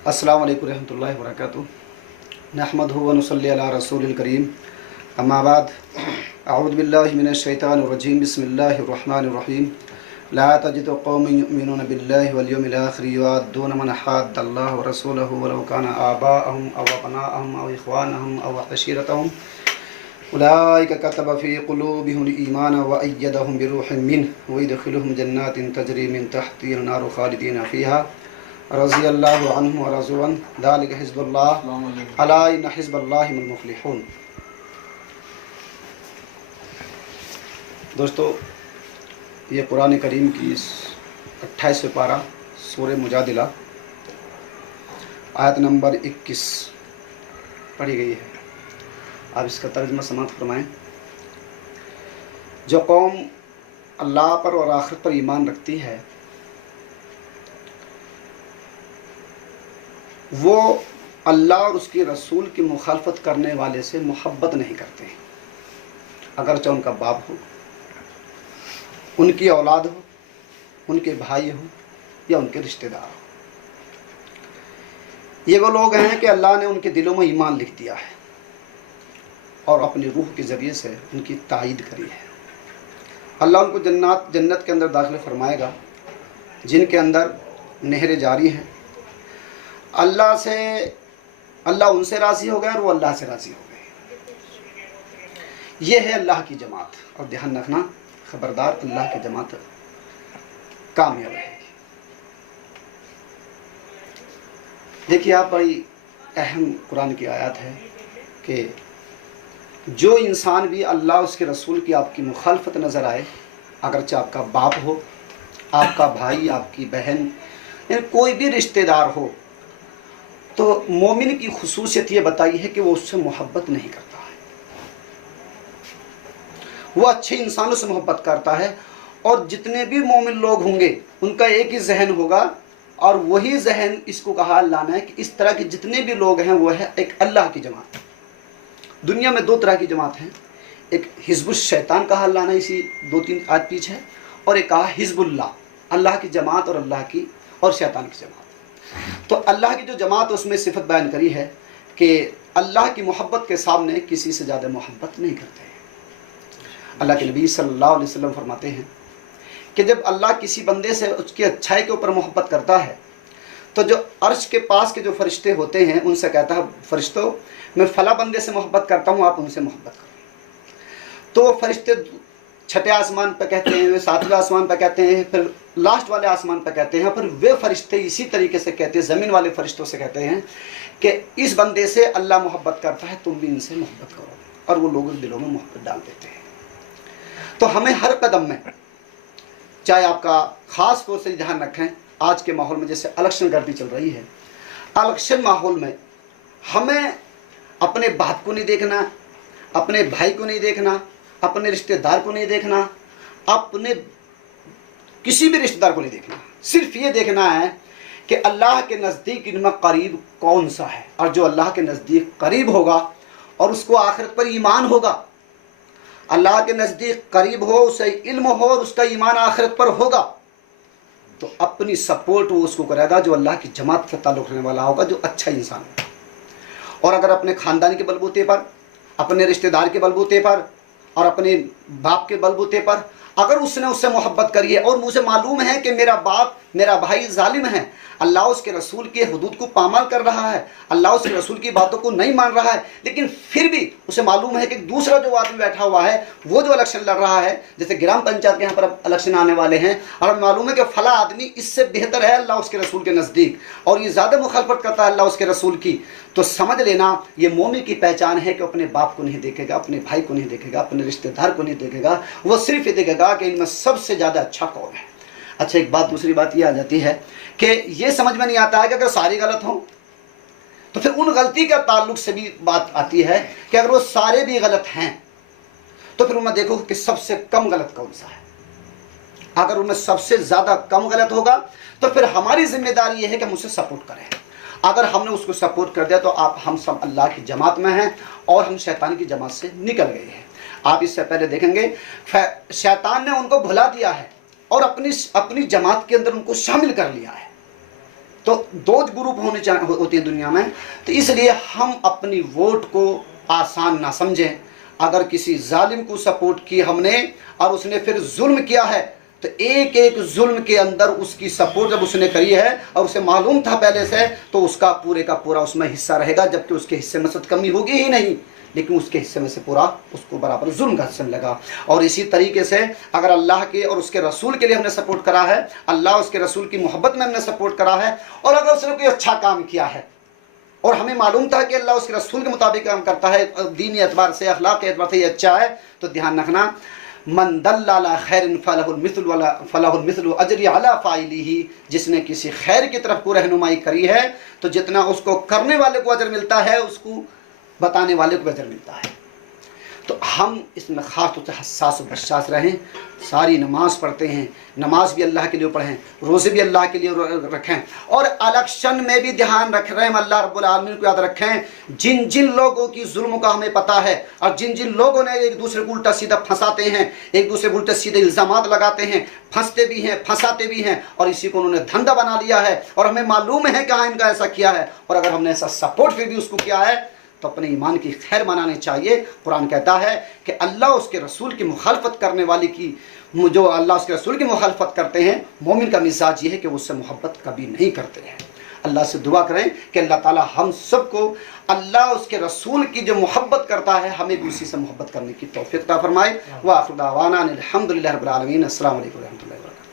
अस्सलामु अलैकुम रहमतुल्लाहि व बरकातुहू। नहमदुहु व नुसल्ली अला रसूलिल करीम। अम्मा बाद। अऊज़ु बिल्लाहि मिनश शैतानिर रजीम। बिस्मिल्लाहिर रहमानिर रहीम। ला तजिदु कौमन युमिनूना बिल्लाहि वल यौमिल आखिर युवाद्दूना मन हाद्दल्लाह व रसूलहु वलौ काना आबाअहुम अव अबनाअहुम अव इख्वानहुम अव अशीरतहुम उलाइका कतब फ़ी क़ुलूबिहिमुल ईमान व अय्यदहुम बिरूहिम मिन्हु व यदखिलुहुम जन्नातिन तजरी मिन तहतिहा नारु खालिदीना फ़ीहा रज़ियल्लाहु अन्हुम व रज़ू अन्हु ज़ालिका हिज़्बुल्लाह अला इन्ना हिज़्बल्लाहि हुमुल मुफ़्लिहून। दोस्तों, ये कुरान करीम की 28वें पारा सूरह मुजादिला आयत नंबर 21 पढ़ी गई है। आप इसका तर्जुमा समाप्त फरमाएं। जो कौम अल्लाह पर और आखिरत पर ईमान रखती है वो अल्लाह और उसके रसूल की मुखालफत करने वाले से मोहब्बत नहीं करते हैं, अगरचे उनका बाप हो, उनकी औलाद हो, उनके भाई हो या उनके रिश्तेदार हो। ये वो लोग हैं कि अल्लाह ने उनके दिलों में ईमान लिख दिया है और अपनी रूह के ज़रिए से उनकी तायीद करी है। अल्लाह उनको जन्नत के अंदर दाखिल फरमाएगा जिनके अंदर नहरें जारी हैं। अल्लाह उनसे राज़ी हो गया और वो अल्लाह से राज़ी हो गए। ये है अल्लाह की जमात। और ध्यान रखना, खबरदार, अल्लाह की जमात कामयाब रहेगी। देखिए, आप बड़ी अहम कुरान की आयत है कि जो इंसान भी अल्लाह उसके रसूल की आपकी मुखालफत नज़र आए, अगरचे आपका बाप हो, आपका भाई, आपकी बहन या कोई भी रिश्तेदार हो, तो मोमिन की खुसूसियत ये बताई है कि वो उससे मोहब्बत नहीं करता है। वो अच्छे इंसानों से मोहब्बत करता है और जितने भी मोमिन लोग होंगे उनका एक ही जहन होगा और वही जहन इसको कहा लाना है कि इस तरह के जितने भी लोग हैं वो है एक अल्लाह की जमात। दुनिया में दो तरह की जमात हैं, एक हिज़्बुश शैतान का हाल लाना, इसी 2-3 आयत पीछे है, और एक कहा हिज़्बुल्लाह, अल्लाह की जमात और अल्लाह की और शैतान की जमात। तो अल्लाह की जो जमात उसमें सिफत बयान करी है कि अल्लाह की मोहब्बत के सामने किसी से ज़्यादा मोहब्बत नहीं करते हैं। अल्लाह के नबी सल्लल्लाहु अलैहि वसल्लम फरमाते हैं कि जब अल्लाह किसी बंदे से उसकी अच्छाई के ऊपर मोहब्बत करता है तो जो अर्श के पास के जो फरिश्ते होते हैं उनसे कहता है, फरिश्तों, मैं फला बंदे से मोहब्बत करता हूँ, आप उनसे मोहब्बत करो। तो वो फरिश्ते 6ठे आसमान पर कहते हैं, वे 7वें आसमान पर कहते हैं, फिर लास्ट वाले आसमान पर कहते हैं, फिर वे फरिश्ते इसी तरीके से कहते हैं, ज़मीन वाले फरिश्तों से कहते हैं कि इस बंदे से अल्लाह मोहब्बत करता है, तुम भी इनसे मोहब्बत करो। और वो लोग दिलों में मोहब्बत डाल देते हैं। तो हमें हर कदम में, चाहे आपका ख़ास तौर से ध्यान रखें, आज के माहौल में जैसे इलेक्शन गर्दी चल रही है, इलेक्शन माहौल में हमें अपने बाप को नहीं देखना, अपने भाई को नहीं देखना, अपने रिश्तेदार को नहीं देखना, अपने किसी भी रिश्तेदार को नहीं देखना। सिर्फ ये देखना है कि अल्लाह के नज़दीक इनमें करीब कौन सा है, और जो अल्लाह के नज़दीक करीब होगा और उसको आखिरत पर ईमान होगा, अल्लाह के नज़दीक करीब हो, उसे इल्म हो और उसका ईमान आखिरत पर होगा, तो अपनी सपोर्ट वो उसको करेगा जो अल्लाह की जमात से ताल्लुक़ रखने वाला होगा, जो अच्छा इंसान होगा। और अगर अपने ख़ानदान के बलबूते पर, अपने रिश्तेदार के बलबूते पर और अपने बाप के बलबूते पर अगर उसने उससे मोहब्बत करी है और मुझे मालूम है कि मेरा बाप, मेरा भाई जालिम है, अल्लाह उसके रसूल के हुदूद को पामाल कर रहा है, अल्लाह उसके रसूल की बातों को नहीं मान रहा है, लेकिन फिर भी उसे मालूम है कि दूसरा जो आदमी बैठा हुआ है वो जो इलेक्शन लड़ रहा है, जैसे ग्राम पंचायत के यहाँ पर अब इलेक्शन आने वाले हैं, और मालूम है कि फला आदमी इससे बेहतर है अल्लाह उसके रसूल के नज़दीक और ये ज़्यादा मुखालफत करता है अल्लाह उसके रसूल की, तो समझ लेना ये मोमिन की पहचान है कि अपने बाप को नहीं देखेगा, अपने भाई को नहीं देखेगा, अपने रिश्तेदार को नहीं देखेगा, वो सिर्फ ये देखेगा कि इनमें सबसे ज़्यादा अच्छा कौन है। अच्छा, एक बात, दूसरी बात ये आ जाती है कि ये समझ में नहीं आता है कि अगर सारी गलत हों तो फिर उन गलती का ताल्लुक से भी बात आती है कि अगर वो सारे भी गलत हैं तो फिर उनमें देखो कि सबसे कम गलत कौन सा है। अगर उनमें सबसे ज़्यादा कम गलत होगा तो फिर हमारी जिम्मेदारी ये है कि हम उसे सपोर्ट करें। अगर हमने उसको सपोर्ट कर दिया तो हम सब अल्लाह की जमात में हैं और हम शैतान की जमात से निकल गए हैं। आप इससे पहले देखेंगे शैतान ने उनको भुला दिया है और अपनी जमात के अंदर उनको शामिल कर लिया है। तो तो दो ग्रुप होते हैं दुनिया में। तो इसलिए हम अपनी वोट को आसान ना समझें। अगर किसी जालिम को सपोर्ट की हमने और उसने फिर जुल्म किया है, तो एक एक जुल्म के अंदर उसकी सपोर्ट जब उसने करी है और उसे मालूम था पहले से, तो उसका पूरे का पूरा उसमें हिस्सा रहेगा, जबकि उसके हिस्से में से कमी होगी ही नहीं, लेकिन उसके हिस्से में से पूरा उसको बराबर जुल्म का हिस्सा मिलेगा। और इसी तरीके से अगर अल्लाह के और उसके रसूल के लिए हमने सपोर्ट करा है, अल्लाह उसके रसूल की मोहब्बत में हमने सपोर्ट करा है, और अगर उसने कोई अच्छा काम किया है और हमें मालूम था कि अल्लाह उसके रसूल के मुताबिक काम करता है, दीनी एतबार से, अखलाक के एतबार से ये अच्छा है, तो ध्यान रखना, मन दल्ला अला खैरिन फलहुल मिस्लु अजरी अला फाइलिही, जिसने किसी खैर की तरफ को रहनुमाई करी है तो जितना उसको करने वाले को अजर मिलता है, उसको बताने वाले को अजर मिलता है। तो हम इसमें ख़ास तौर से हसास और बशास रहें। सारी नमाज पढ़ते हैं, नमाज भी अल्लाह के लिए पढ़ें, रोज़े भी अल्लाह के लिए रखें, और इलेक्शन में भी ध्यान रख रहे हैं, अल्लाह रब्बुल आलमीन को याद रखें। जिन जिन लोगों की जुल्म का हमें पता है और जिन जिन लोगों ने एक दूसरे को उल्टा सीधा फंसाते हैं, एक दूसरे को उल्टे सीधे इल्ज़ामात लगाते हैं, फंसते भी हैं, फंसाते भी हैं, और इसी को उन्होंने धंधा बना लिया है, और हमें मालूम है कि हाँ इनका ऐसा किया है, और अगर हमने ऐसा सपोर्ट फिर भी उसको किया है तो अपने ईमान की खैर मनानी चाहिए। कुरान कहता है कि अल्लाह उसके रसूल की मुखालफत करने वाले की, जो अल्लाह उसके रसूल की मुखालफत करते हैं, मोमिन का मिजाज ये है कि वो उससे मोहब्बत कभी नहीं करते हैं। अल्लाह से दुआ करें कि अल्लाह ताला हम सबको अल्लाह उसके रसूल की जो मोहब्बत करता है, हमें भी उसी से मोहब्बत करने की तौफीक अता फरमाए। व आखिर दावाना अनिल हम्दुलिल्लाहि रब्बिल आलमीन। अस्सलामु अलैकुम व रहमतुल्लाहि व बरकातुहू।